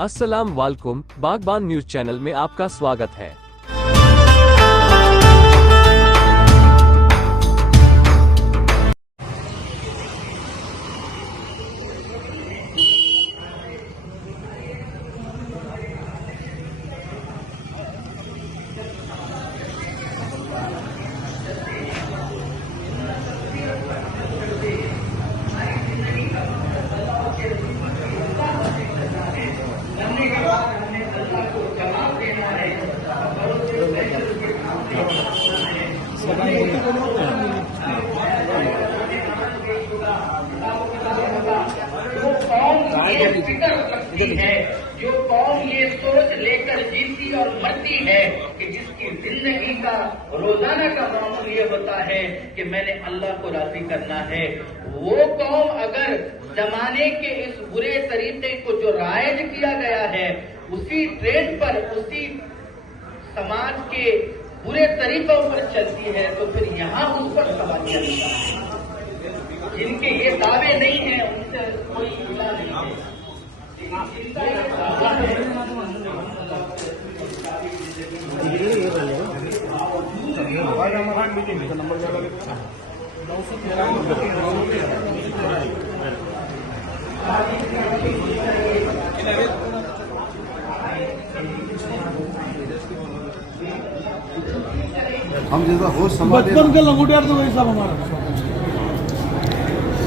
अस्सलाम वालेकुम, बागबान न्यूज चैनल में आपका स्वागत है। जो कौम ये सोच लेकर जीती और मरती है कि जिसकी जिंदगी का रोजाना का मामूल ये होता है कि मैंने अल्लाह को राजी करना है, वो कौम अगर जमाने के इस बुरे तरीके को जो राइज किया गया है उसी ट्रेंड पर, उसी समाज के बुरे तरीकों पर चलती है तो फिर यहाँ उस पर सवालिया जिनके ये दावे नहीं है उनसे कोई मिला नहीं है। हम जैसा होश बचपन का लंगोटियार तो वही सब हमारा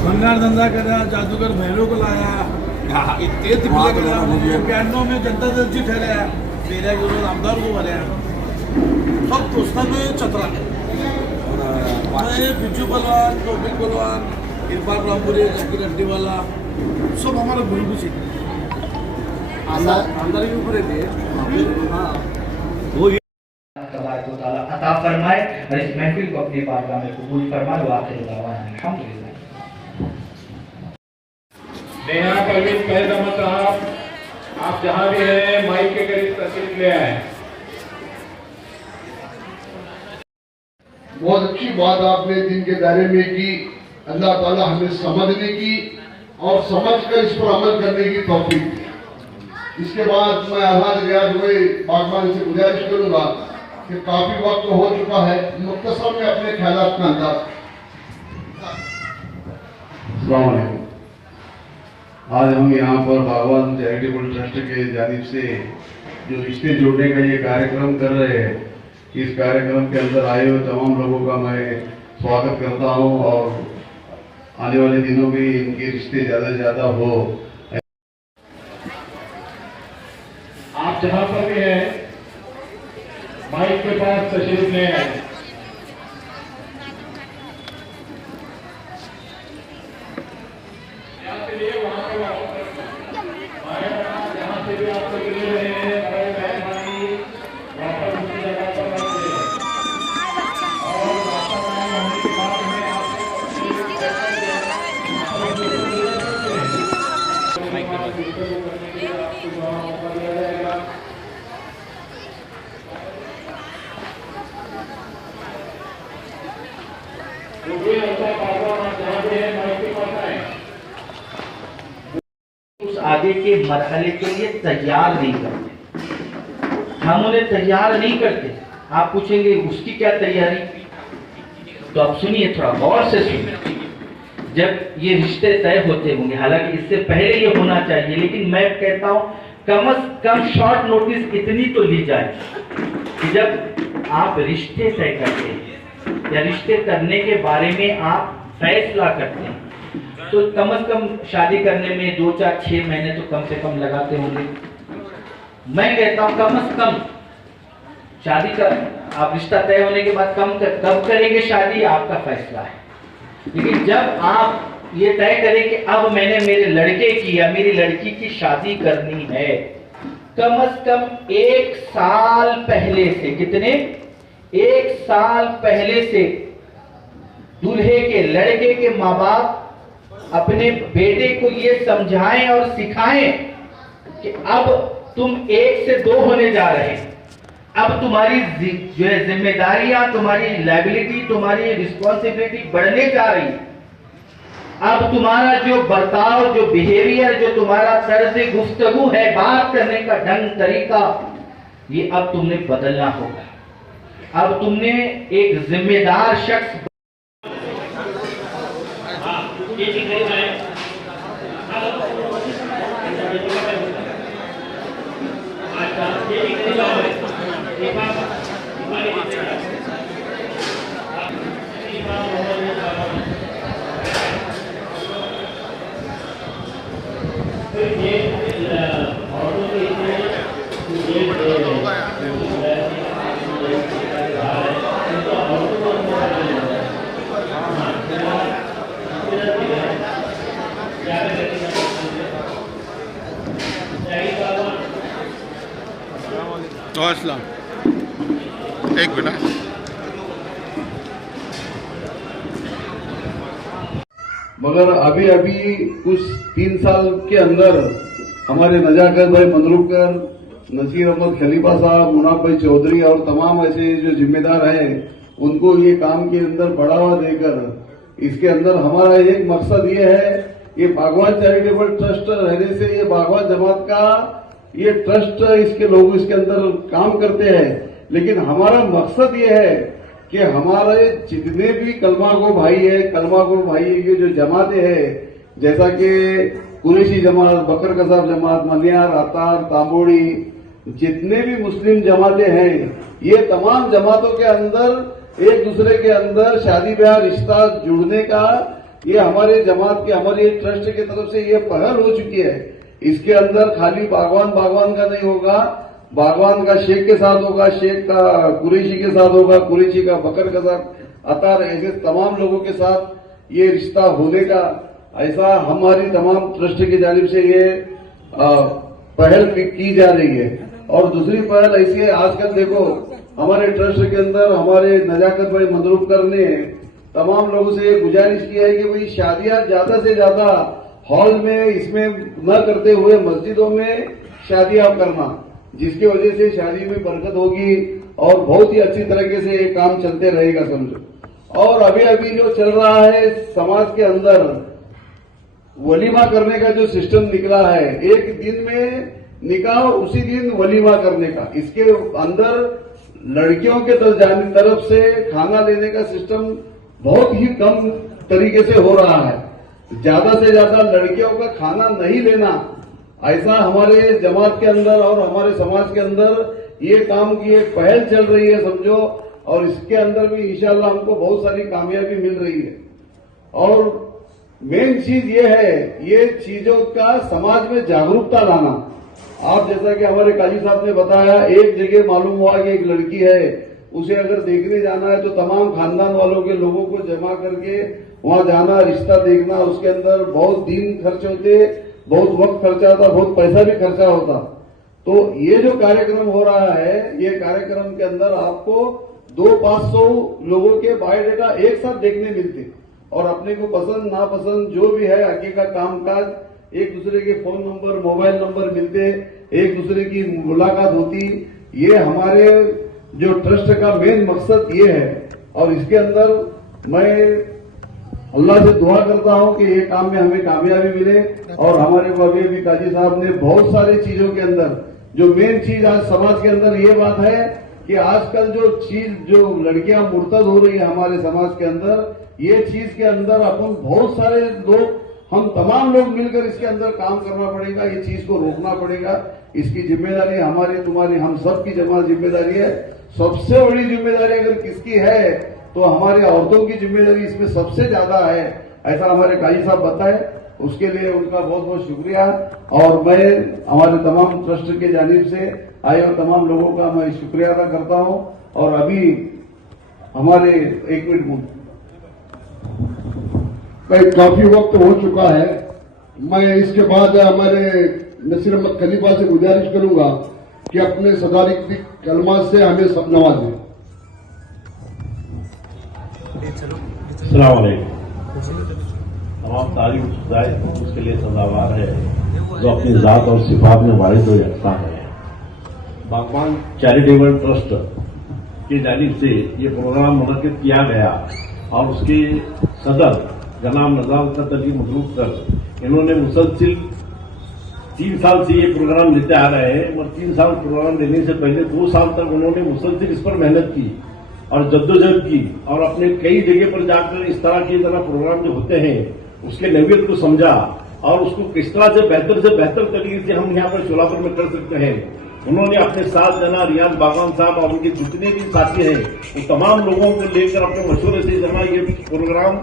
भंगार धंधा करा, जादूगर भैरों को लाया, पियानो में जनता दल जी ठहरा, मेरा विरोध आमदार को भरे सब दोस्तों में चतरा बिजू बलवान, टोपिक बलवान, इरफान रामपुरी, जकीर अड्डी वाला सब हमारे गुरु भी सीखे आमदारी के ऊपर अता फरमाए और इस महफिल को अपनी बारगाह में कबूल फरमाए। वाक़ई अल्हम्दुलिल्लाह। नेहा परवीन फैज अहमद साहब, आप जहां भी हैं माइक के करीब तशरीफ ले आए। बहुत अच्छी बात आपने दिन के दायरे में की। अल्लाह ताला हमें समझने की और समझकर इस पर अमल करने की तौफीक दी। इसके बाद मैं आज़ाद रियाज हुए बागबान से गुजारिश करूंगा कि काफी वक्त हो चुका है, मुख्तसर में अपने ख्यालात का अंदाज। अस्सलाम वालेकुम। आज हम यहाँ पर बागबान चैरिटेबल ट्रस्ट के जानिब से जो रिश्ते जोड़ने का ये कार्यक्रम कर रहे हैं, इस कार्यक्रम के अंदर आए हुए तमाम लोगों का मैं स्वागत करता हूँ और आने वाले दिनों में इनके रिश्ते ज़्यादा से ज़्यादा हो। आप जहां पर भी हैं माइक के पास तशरीफ ले आए। उस आगे के मरहले के लिए तैयार नहीं करते, हम उन्हें तैयार नहीं करते। आप पूछेंगे उसकी क्या तैयारी, तो आप सुनिए, थोड़ा गौर से सुनिए। जब ये रिश्ते तय होते होंगे, हालांकि इससे पहले ये होना चाहिए, लेकिन मैं कहता हूं कम से कम शॉर्ट नोटिस इतनी तो ली जाए कि जब आप रिश्ते तय करते हैं या रिश्ते करने के बारे में आप फैसला करते हैं तो कम से कम शादी करने में 2, 4, 6 महीने तो कम से कम लगाते होंगे। मैं कहता हूं कम से कम शादी का आप रिश्ता तय होने के बाद कब करेंगे शादी आपका फैसला है, लेकिन जब आप ये तय करें कि अब मैंने मेरे लड़के की या मेरी लड़की की शादी करनी है, कम से कम 1 साल पहले से, कितने 1 साल पहले से दूल्हे के, लड़के के माँ बाप अपने बेटे को ये समझाएं और सिखाएं कि अब तुम 1 से 2 होने जा रहे हैं, अब तुम्हारी जो है जिम्मेदारियां, तुम्हारी लायबिलिटी, तुम्हारी रिस्पॉन्सिबिलिटी बढ़ने जा रही है। अब तुम्हारा जो बर्ताव, जो बिहेवियर, जो तुम्हारा तर्ज गुफ्तगू है, बात करने का ढंग, तरीका, ये अब तुमने बदलना होगा। अब तुमने एक जिम्मेदार शख्स एक मिनट। मगर अभी अभी कुछ 3 साल के अंदर हमारे नजाकत भाई मंदरुकर, नसीर अहमद खलीफा साहब, मुनाफ भाई चौधरी और तमाम ऐसे जो जिम्मेदार हैं, उनको ये काम के अंदर बढ़ावा देकर इसके अंदर हमारा एक मकसद ये है, ये बागवान चैरिटेबल ट्रस्ट रहने से ये बागवान जमात का ये ट्रस्ट, इसके लोग इसके अंदर काम करते हैं, लेकिन हमारा मकसद ये है कि हमारे जितने भी कलमा गो भाई है, कलमा गो भाई ये जो जमातें हैं, जैसा कि कुरैशी जमात, बकर कसाब जमात, मनियार, अतार, तांबोड़ी, जितने भी मुस्लिम जमातें हैं, ये तमाम जमातों के अंदर एक दूसरे के अंदर शादी ब्याह रिश्ता जुड़ने का ये हमारे जमात के, हमारे ट्रस्ट की तरफ से ये पहल हो चुकी है। इसके अंदर खाली बागवान का नहीं होगा, बागवान का शेख के साथ होगा, शेख का कुरैशी के साथ होगा, कुरैशी का बकर के साथ, अतार, ऐसे तमाम लोगों के साथ ये रिश्ता होने का, ऐसा हमारी तमाम ट्रस्ट की जानिब से ये पहल की जा रही है। और दूसरी पहल ऐसी है, आजकल देखो हमारे ट्रस्ट के अंदर हमारे नजाकत भाई मंदरुकर ने तमाम लोगों से ये गुजारिश की है कि भाई शादियां ज्यादा से ज्यादा हॉल में इसमें न करते हुए मस्जिदों में शादियां करना, जिसकी वजह से शादी में बरकत होगी और बहुत ही अच्छी तरीके से ये काम चलते रहेगा समझो। और अभी अभी जो चल रहा है समाज के अंदर वलीमा करने का जो सिस्टम निकला है, एक दिन में निकाह और उसी दिन वलीमा करने का, इसके अंदर लड़कियों के तरफ से खाना लेने का सिस्टम बहुत ही कम तरीके से हो रहा है। ज्यादा से ज्यादा लड़कियों का खाना नहीं लेना, ऐसा हमारे जमात के अंदर और हमारे समाज के अंदर ये काम की एक पहल चल रही है समझो। और इसके अंदर भी इंशाल्लाह हमको बहुत सारी कामयाबी मिल रही है। और मेन चीज ये है, ये चीजों का समाज में जागरूकता लाना। आप जैसा कि हमारे काजी साहब ने बताया, एक जगह मालूम हुआ कि एक लड़की है, उसे अगर देखने जाना है तो तमाम खानदान वालों के लोगों को जमा करके वहां जाना, रिश्ता देखना, उसके अंदर बहुत दिन खर्च होते, बहुत वक्त खर्चा होता, बहुत पैसा भी खर्चा होता। तो ये जो कार्यक्रम हो रहा है, ये कार्यक्रम के अंदर आपको 200-500 लोगों के बायोडाटा एक साथ देखने मिलते और अपने को पसंद नापसंद जो भी है आगे का कामकाज, एक दूसरे के फोन नंबर, मोबाइल नंबर मिलते, एक दूसरे की मुलाकात होती। ये हमारे जो ट्रस्ट का मेन मकसद ये है। और इसके अंदर मैं अल्लाह से दुआ करता हूं कि ये काम में हमें कामयाबी मिले। और हमारे को अभी काजी साहब ने बहुत सारी चीजों के अंदर जो मेन चीज आज समाज के अंदर ये बात है कि आजकल जो चीज जो लड़कियां मुर्तद हो रही है हमारे समाज के अंदर, ये चीज के अंदर अपन बहुत सारे लोग, हम तमाम लोग मिलकर इसके अंदर काम करना पड़ेगा, ये चीज को रोकना पड़ेगा। इसकी जिम्मेदारी हमारी, तुम्हारी, हम सब की जमा जिम्मेदारी है। सबसे बड़ी जिम्मेदारी अगर किसकी है तो हमारी औरतों की जिम्मेदारी इसमें सबसे ज्यादा है, ऐसा हमारे काजी साहब बताए। उसके लिए उनका बहुत बहुत शुक्रिया। और मैं हमारे तमाम ट्रस्ट के जानिब से आए और तमाम लोगों का मैं शुक्रिया अदा करता हूं। और अभी हमारे 1 मिनट काफी वक्त हो चुका है। मैं इसके बाद हमारे नसीर अहमद खलीफा से गुजारिश करूंगा कि अपने सदारिक कलमात से हमें सब नवाजें। अस्सलाम वालेकुम। तमाम तारीफ उसके लिए सदावार है जो अपनी जात और सिफात में वारिद हो यकसा है। बागवान चैरिटेबल ट्रस्ट की जानिब से ये प्रोग्राम मुनक्किद किया गया और उसके सदर जनाब नजाकत अली मखलूक कर इन्होंने मुसलसिल 3 साल से ये प्रोग्राम लेते आ रहे हैं और 3 साल प्रोग्राम लेने से पहले 2 साल तक उन्होंने मुसलसिल इस पर मेहनत की और जद्दोजहद की और अपने कई जगह पर जाकर इस तरह के प्रोग्राम जो होते हैं उसके नवीयत को समझा और उसको किस तरह से बेहतर तरीके से हम यहाँ पर शोलापुर में कर सकते हैं। उन्होंने अपने साथ जना रियाज बागवान साहब और उनके जितने भी साथी हैं वो तमाम लोगों को लेकर अपने मशवरे से जना ये प्रोग्राम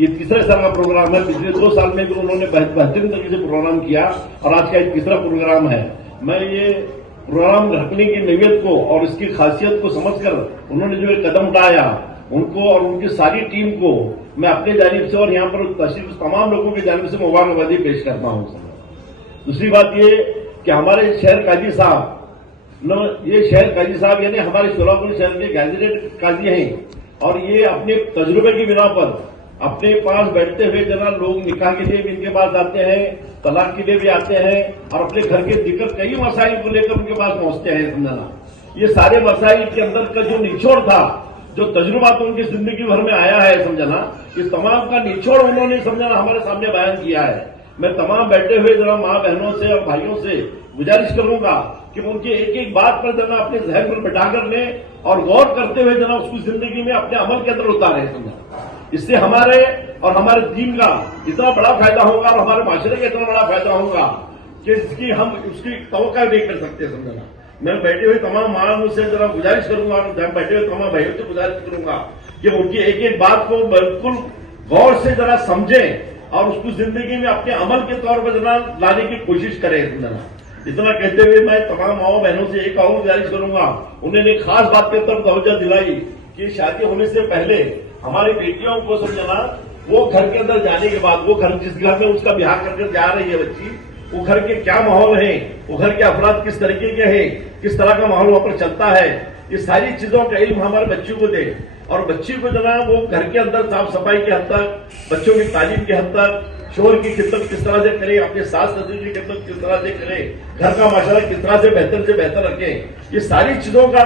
ये तीसरे साल का प्रोग्राम है। पिछले 2 साल में भी उन्होंने बेहतरीन तरीके से प्रोग्राम किया और आज का एक तीसरा प्रोग्राम है। मैं ये प्रोग्राम रखने की नवीयत को और इसकी खासियत को समझकर उन्होंने जो एक कदम उठाया उनको और उनकी सारी टीम को मैं अपने जानिब से और यहाँ पर तशरीफ तमाम लोगों की जानिब से मुबारकबादी पेश करता हूँ। दूसरी बात ये कि हमारे शहर काजी साहब ये शहर काजी साहब यानी हमारे शोलापुर शहर के गैजेटेड काजी हैं और ये अपने तजुर्बे की बिना पर अपने पास बैठते हुए जना लोग निकाह के लिए भी इनके पास आते हैं, तलाक के लिए भी आते हैं और अपने घर के दिक्कत कई मसाइल को लेकर उनके पास पहुंचते हैं। समझना ये सारे मसाइल के अंदर का जो निचोड़ था जो तजुर्बा तो उनकी जिंदगी भर में आया है समझना इस तमाम का निचोड़ उन्होंने समझना हमारे सामने बयान किया है। मैं तमाम बैठे हुए जरा माँ बहनों से और भाइयों से गुजारिश करूंगा कि उनकी एक एक बात पर जना अपने जहन पर बैठा कर लें और गौर करते हुए जना उसको जिंदगी में अपने अमल के अंदर उतारें। समझना इससे हमारे और हमारे दीन का इतना बड़ा फायदा होगा और हमारे माशरे का इतना बड़ा फायदा होगा कि इसकी हम उसकी तवक्का नहीं कर सकते। समझना मैं बैठे हुए तमाम माँ से जरा गुजारिश करूंगा और बैठे हुए तमाम भाइयों से गुजारिश करूंगा कि उनकी एक एक बात को बिल्कुल गौर से जरा समझें और उसको जिंदगी में अपने अमल के तौर पर जना लाने की कोशिश करें। समझना इतना कहते हुए मैं तमाम माओ बहनों से एक और गुजारिश करूंगा उन्होंने खास बात की तरफ तवज्जो दिलाई कि शादी होने से पहले हमारी बेटियों को समझना वो घर के अंदर जाने के बाद वो घर जिस घर में उसका ब्याह करके जा रही है बच्ची वो घर के क्या माहौल है वो घर के अफराद किस तरीके के हैं किस तरह का माहौल वहां पर चलता है ये सारी चीजों का इल्म हमारे बच्चों को दे और बच्ची को जना वो घर के अंदर साफ सफाई के हद तक बच्चों की तालीम के हद तक शोर की खिदमत किस तरह से करे अपने सास ससुर की खिदमत किस तरह से करे घर का माशरा किस तरह से बेहतर रखें ये सारी चीजों का